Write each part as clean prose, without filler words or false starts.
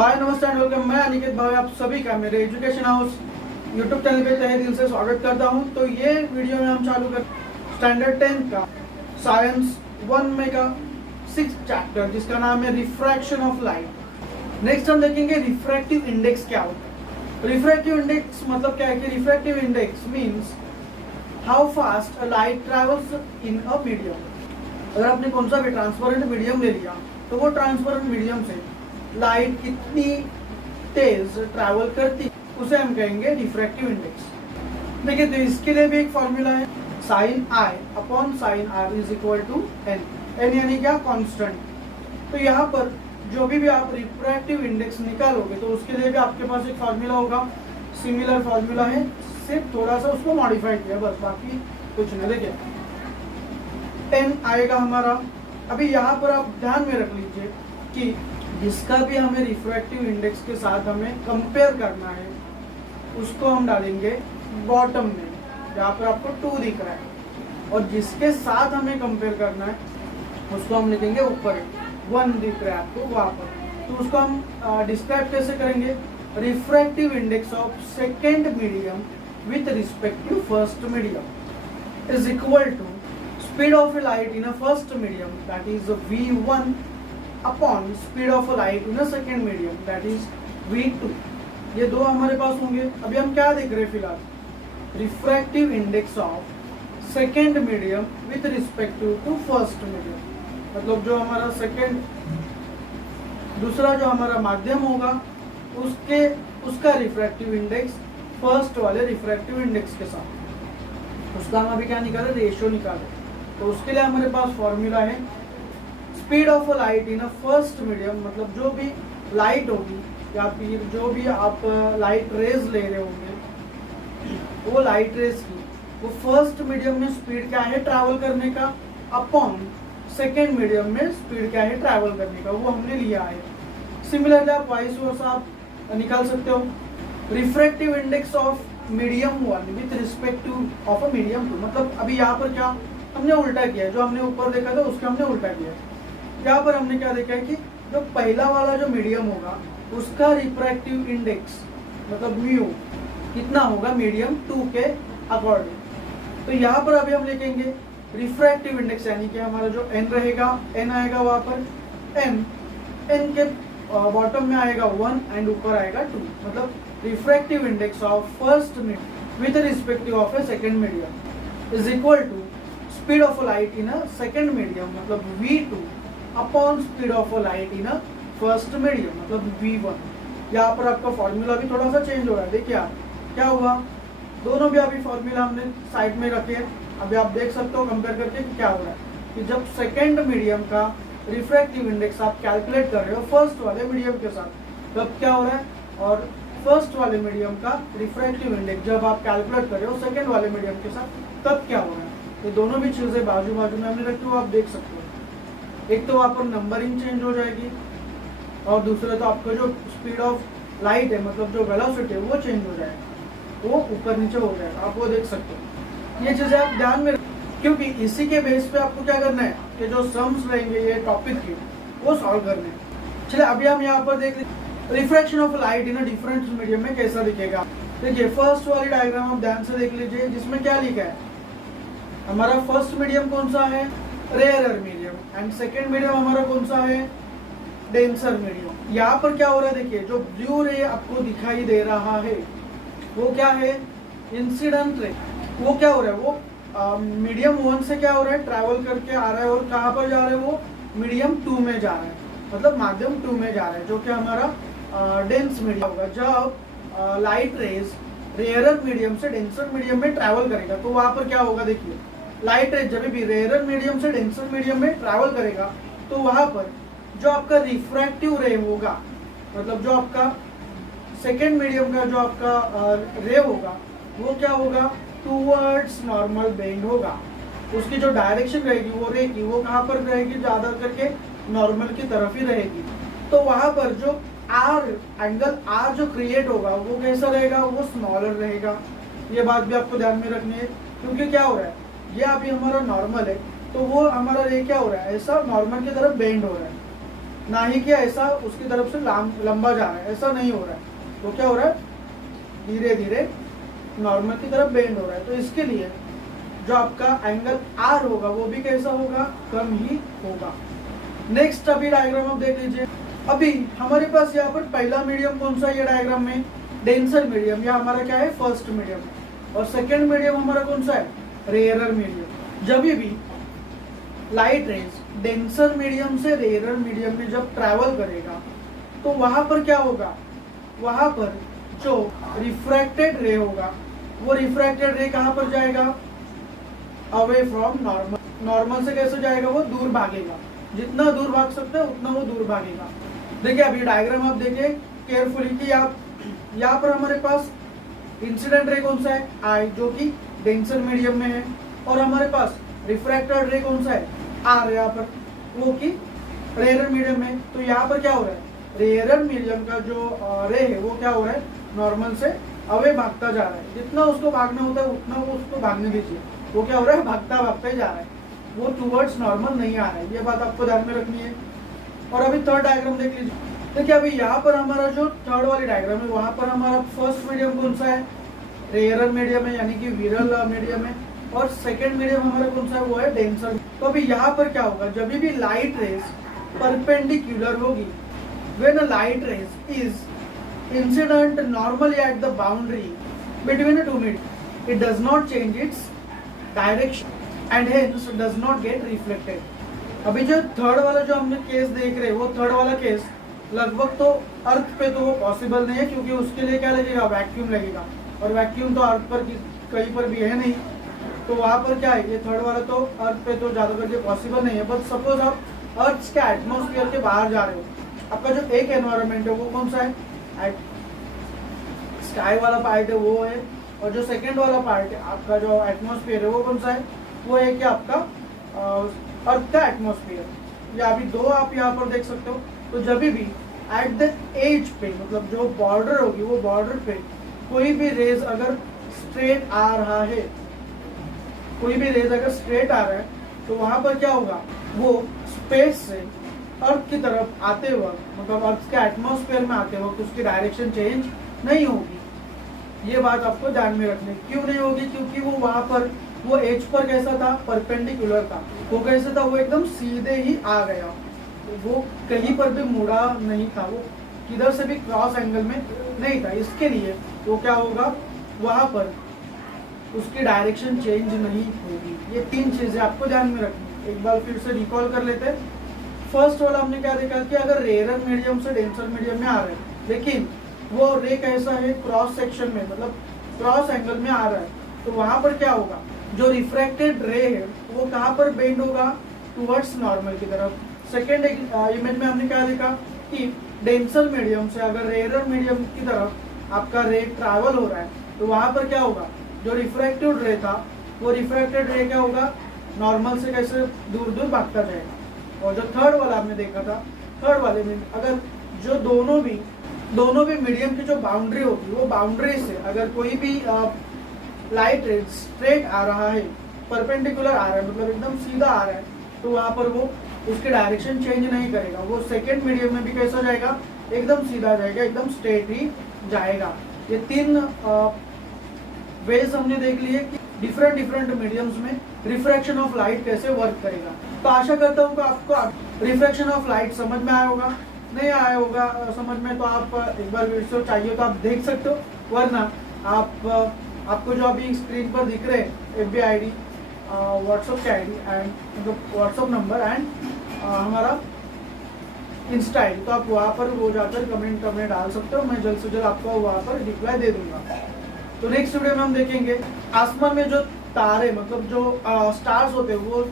हाय नमस्ते and welcome. मैं अनिकेत भाई आप सभी का मेरे एजुकेशन हाउस यूट्यूब चैनल पे तहे दिल से स्वागत करता हूं। तो ये वीडियो में हम चालू कर स्टैंडर्ड 10 का साइंस 1 में का 6th चैप्टर जिसका नाम है रिफ्रैक्शन ऑफ लाइट। नेक्स्ट हम देखेंगे रिफ्रैक्टिव इंडेक्स क्या होता है। रिफ्रैक्टिव इंडेक्स मतलब क्या है कि refractive index means how fast a light travels in a medium. अगर आपने कौन सा भी ट्रांसपेरेंट मीडियम ले लिया तो वो ट्रांसपेरेंट मीडियम से लाइट कितनी तेज ट्रैवल करती उसे हम कहेंगे रिफ्रैक्टिव इंडेक्स। देखिए तो इसके लिए भी एक फॉर्मूला है, sine i upon sine r is equal to n. N यानी क्या, कांस्टेंट। तो यहाँ पर जो भी आप रिफ्रैक्टिव इंडेक्स निकालोगे तो उसके लिए भी आपके पास एक फॉर्मूला होगा, सिमिलर फॉर्मूला है, सिर्फ थोड़ा सा उसको मॉडिफाई किया बस, बाकी कुछ नहीं। देखिए एन आएगा हमारा। अभी यहाँ पर आप ध्यान में रख लीजिए कि जिसका भी हमें रिफ्रैक्टिव इंडेक्स के साथ हमें कंपेयर करना है उसको हम डालेंगे बॉटम में, जहाँ पर आपको 2 दिख रहा है, और जिसके साथ हमें कंपेयर करना है उसको हम लिखेंगे ऊपर 1 दिख रहा है आपको वहाँ पर। तो उसको हम डिस्क्राइब कैसे करेंगे, refractive index of second medium with respect to first medium is equal to speed of a light in a first medium that is v1 upon speed of light in second medium that is v2। ये दो हमारे पास होंगे। अभी हम क्या देख रहे हैं फिलहाल, refractive index of second medium with respect to first medium. मतलब जो हमारा सेकेंड दूसरा जो हमारा माध्यम होगा उसका रिफ्रैक्टिव इंडेक्स फर्स्ट वाले रिफ्रैक्टिव इंडेक्स के साथ, उसका हम अभी क्या निकाले, रेशियो निकाले। तो उसके लिए हमारे पास फॉर्मूला है speed of a light in a first medium, मतलब जो भी लाइट होगी या फिर जो भी आप लाइट रेज ले रहे होंगे वो लाइट रेज की वो फर्स्ट मीडियम में स्पीड क्या है ट्रैवल करने का, अपॉन सेकेंड मीडियम में स्पीड क्या है ट्रैवल करने का, वो हमने लिया है। सिमिलरली आप वाइस वर्सा आप निकाल सकते हो refractive index of medium 1 with respect two of a medium 2। मतलब अभी यहाँ पर क्या हमने उल्टा किया, जो हमने ऊपर देखा था उसके हमने उल्टा किया। यहाँ पर हमने क्या देखा है कि जो पहला वाला जो मीडियम होगा उसका रिफ्रैक्टिव इंडेक्स मतलब म्यू कितना होगा मीडियम 2 के अकॉर्डिंग। तो यहाँ पर अभी हम लिखेंगे रिफ्रैक्टिव इंडेक्स यानी कि हमारा जो एन रहेगा, एन आएगा वहाँ पर एन के बॉटम में आएगा 1 एंड ऊपर आएगा 2। मतलब refractive index of first medium with respective of a second medium is equal to speed of light in a second medium मतलब v2 upon speed of light in first medium मतलब v1। यहाँ पर आपका formula भी थोड़ा सा change हो रहा है। देखिए आप क्या हुआ, दोनों भी अभी फॉर्मूला हमने साइड में रखे हैं। अभी आप देख सकते हो कंपेयर करके कि क्या हो रहा है कि जब सेकेंड मीडियम का रिफ्रैक्टिव इंडेक्स आप कैलकुलेट कर रहे हो फर्स्ट वाले मीडियम के साथ तब क्या हो रहा है, और फर्स्ट वाले मीडियम का रिफ्रैक्टिव इंडेक्स जब आप कैलकुलेट कर रहे हो सेकेंड वाले मीडियम के साथ तब क्या हो रहा है। ये दोनों भी चीज़ें बाजू बाजू में हमने रखी हो, आप देख सकते हो। एक तो वहाँ पर नंबरिंग चेंज हो जाएगी और दूसरा तो आपका जो स्पीड ऑफ लाइट है मतलब जो वेलोसिटी है वो चेंज हो जाएगा, वो ऊपर नीचे हो जाएगा, आप वो देख सकते हो। ये चीज़ें आप ध्यान में क्योंकि इसी के बेस पे आपको क्या करना है कि जो सम्स रहेंगे ये टॉपिक के वो सॉल्व करने हैं। चलिए अभी हम यहाँ पर देख refraction of light in different medium में कैसा दिखेगा। देखिए फर्स्ट वाली डायग्राम आप ध्यान से देख लीजिए जिसमें क्या लिखा है, हमारा फर्स्ट मीडियम कौन सा है, rarer medium, and second medium हमारा कौन सा है, डेंसर मीडियम। यहाँ पर क्या हो रहा है, देखिए जो ब्लू रे आपको दिखाई दे रहा है वो क्या है, इंसिडेंट रे। वो क्या हो रहा है, वो मीडियम 1 से क्या हो रहा है ट्रैवल करके आ रहा है और कहाँ पर जा रहा है, वो मीडियम 2 में जा रहा है, मतलब माध्यम 2 में जा रहा है जो कि हमारा डेंस मीडियम होगा। जब लाइट रेज रेयरर मीडियम से डेंसर मीडियम में ट्रैवल करेगा तो वहाँ पर क्या होगा, देखिए लाइट रेज जब भी रेयरर मीडियम से डेंसर मीडियम में ट्रैवल करेगा तो वहाँ पर जो आपका रिफ्रैक्टिव रे होगा मतलब जो आपका सेकेंड मीडियम का जो आपका रे होगा वो क्या होगा, टूवर्ड्स नॉर्मल बेंड होगा। उसकी जो डायरेक्शन रहेगी वो रे की वो कहाँ पर रहेगी, ज़्यादा करके नॉर्मल की तरफ ही रहेगी। तो वहाँ पर जो आर एंगल आर जो क्रिएट होगा वो कैसा रहेगा, वो स्मॉलर रहेगा। ये बात भी आपको ध्यान में रखनी है क्योंकि क्या हो रहा है, ये अभी हमारा नॉर्मल है तो वो हमारा रे क्या हो रहा है, ऐसा नॉर्मल की तरफ बेंड हो रहा है। ना ही कि ऐसा उसकी तरफ से लंबा जा रहा है, ऐसा नहीं हो रहा है। तो क्या हो रहा है, धीरे धीरे नॉर्मल की तरफ बेंड हो रहा है। तो इसके लिए जो आपका एंगल आर होगा वो भी कैसा होगा, कम ही होगा। नेक्स्ट अभी डायग्राम आप देख लीजिए। अभी हमारे पास यहाँ पर पहला मीडियम कौन सा है, ये डायग्राम में डेंसर मीडियम, या हमारा क्या है, फर्स्ट मीडियम। और सेकेंड मीडियम हमारा कौन सा है, रेयरर मीडियम। जब भी लाइट रेज डेंसर मीडियम से रेयरर मीडियम में जब ट्रैवल करेगा तो वहां पर क्या होगा, वहां पर जो रिफ्रैक्टेड रे होगा वो रिफ्रैक्टेड रे कहां पर जाएगा, अवे फ्रॉम नॉर्मल। नॉर्मल से कैसे जाएगा, वो दूर भागेगा, जितना दूर भाग सकता है उतना वो दूर भागेगा। देखिए अभी डायग्राम आप देखिए केयरफुली कि आप यहाँ पर हमारे पास इंसिडेंट रे कौन सा है, आई, जो कि डेंसर मीडियम में है, और हमारे पास रिफ्रैक्टेड रे कौन सा है, आर, यहाँ पर वो कि रेयरर मीडियम में। तो यहाँ पर क्या हो रहा है, रेयरर मीडियम का जो रे है वो क्या हो रहा है, नॉर्मल से अवे भागता जा रहा है। जितना उसको भागना होता है उतना वो उसको भागने दीजिए, वो क्या हो रहा है, भागता भागता ही जा रहा है, वो टूवर्ड्स नॉर्मल नहीं आ रहा है। ये बात आपको ध्यान में रखनी है। और अभी थर्ड डायग्राम देख लीजिए। देखिए अभी यहाँ पर हमारा जो थर्ड वाली डायग्राम है वहां पर हमारा फर्स्ट मीडियम कौन सा है, रेयरर मीडियम है, यानी कि विरल मीडियम है। और सेकेंड मीडियम हमारा कौन सा है, वो है डेंसर। तो अभी यहाँ पर क्या होगा, जब भी लाइट रेज परपेंडिकुलर होगी, when a light rays is incident normally at the boundary between the two medium, it does not change its direction and hence does not gate reflected. अभी जो थर्ड वाला जो हमने केस देख रहे हैं वो थर्ड वाला केस लगभग तो अर्थ पे तो वो पॉसिबल नहीं है, क्योंकि उसके लिए क्या लगेगा, वैक्यूम लगेगा, और वैक्यूम तो अर्थ पर कहीं पर भी है नहीं। तो वहां पर क्या है, ये थर्ड वाला तो अर्थ पे तो ज्यादा करके पॉसिबल नहीं है। बट सपोज आप अर्थ के एटमोस्फियर के बाहर जा रहे हो, आपका जो एक एनवायरमेंट है वो कौन सा है, स्काई वाला पार्ट है वो है, और जो सेकेंड वाला पार्ट है आपका जो एटमोस्फियर है वो कौन सा है, वो है कि आपका अर्थ का एटमोस्फियर। या अभी दो आप यहाँ पर देख सकते हो। तो जब भी एट द एज पे, मतलब जो बॉर्डर होगी वो बॉर्डर पे कोई भी रेज अगर स्ट्रेट आ रहा है, कोई भी रेज अगर स्ट्रेट आ रहा है, तो वहां पर क्या होगा, वो स्पेस से अर्थ की तरफ आते वक्त, मतलब अर्थ के एटमॉस्फेयर में आते वक्त उसकी डायरेक्शन चेंज नहीं होगी। ये बात आपको ध्यान में रखनी। क्यों नहीं होगी, क्योंकि वो वहां पर वो एज पर कैसा था, परपेंडिकुलर था। वो कैसे था, वो एकदम सीधे ही आ गया, वो कहीं पर भी मुड़ा नहीं था, वो किधर से भी क्रॉस एंगल में नहीं था। इसके लिए वो क्या होगा, वहां पर उसकी डायरेक्शन चेंज नहीं होगी। ये तीन चीजें आपको ध्यान में रखनी। एक बार फिर से रिकॉल कर लेते हैं। फर्स्ट वाला हमने क्या देखा कि अगर रेयरर मीडियम से डेंसर मीडियम में आ रहे हैं, लेकिन वो रे कैसा है, क्रॉस सेक्शन में, मतलब क्रॉस एंगल में आ रहा है, तो वहां पर क्या होगा, जो रिफ्रैक्टेड रे है वो कहाँ पर बेंड होगा, टुवर्ड्स नॉर्मल की तरफ। सेकेंड इमेज में हमने क्या देखा कि डेंसर मीडियम से अगर रेयरर मीडियम की तरफ आपका रे ट्रैवल हो रहा है, तो वहां पर क्या होगा, जो रिफ्रैक्टेड रे था वो रिफ्रैक्टेड रे क्या होगा, नॉर्मल से कैसे दूर दूर भागता जाएगा। और जो थर्ड वाला आपने देखा था, थर्ड वाले में अगर जो दोनों भी मीडियम की जो बाउंड्री होगी, वो बाउंड्री से अगर कोई भी लाइट रे स्ट्रेट आ रहा है, परपेंडिकुलर आ रहा है, मतलब एकदम सीधा आ रहा है, तो वहां पर वो उसकी डायरेक्शन चेंज नहीं करेगा। वो सेकेंड मीडियम में भी कैसा जाएगा, एकदम सीधा जाएगा, एकदम स्ट्रेट ही जाएगा। ये तीन वेज हमने देख लिए कि डिफरेंट मीडियम्स में रिफ्रैक्शन ऑफ लाइट कैसे वर्क करेगा। तो आशा करता हूँ कि आपको रिफ्रैक्शन ऑफ लाइट समझ में आया होगा। नहीं आया होगा समझ में तो आप एक बार वीडियो चाहिए तो आप देख सकते हो, वरना आपको जो अभी स्क्रीन पर दिख रहे हैं FB ID, व्हाट्सएप के ID एंड मतलब व्हाट्सएप नंबर एंड हमारा इंस्टा ID, तो आप वहाँ पर वो जाकर कमेंट डाल सकते हो। मैं जल्द से जल्द आपको वहाँ पर रिप्लाई दे दूंगा। तो नेक्स्ट वीडियो में हम देखेंगे आसमान में जो तारे, मतलब जो स्टार्स होते हैं वो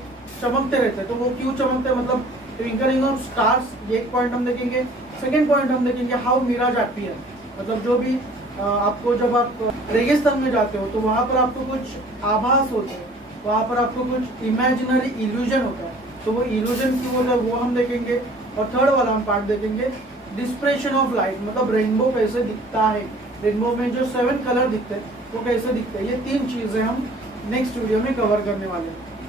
चमकते रहते हैं, तो वो क्यों चमकते हैं, मतलब ट्विंकलिंग ऑफ स्टार्स, ये एक पॉइंट हम देखेंगे। सेकेंड पॉइंट हम देखेंगे हाउ मिराज अपीयर, मतलब जो भी आपको जब आप रेगिस्तान में जाते हो तो वहाँ पर आपको कुछ आभास होते हैं, वहाँ पर आपको कुछ इमेजिनरी इल्यूजन होता है, तो वो इल्यूजन क्यों होता है वो हम देखेंगे। और थर्ड वाला हम पार्ट देखेंगे डिस्प्रेशन ऑफ लाइट, मतलब रेनबो कैसे दिखता है, रेनबो में जो 7 कलर दिखते हैं वो कैसे दिखते हैं। ये तीन चीजें हम नेक्स्ट वीडियो में कवर करने वाले हैं।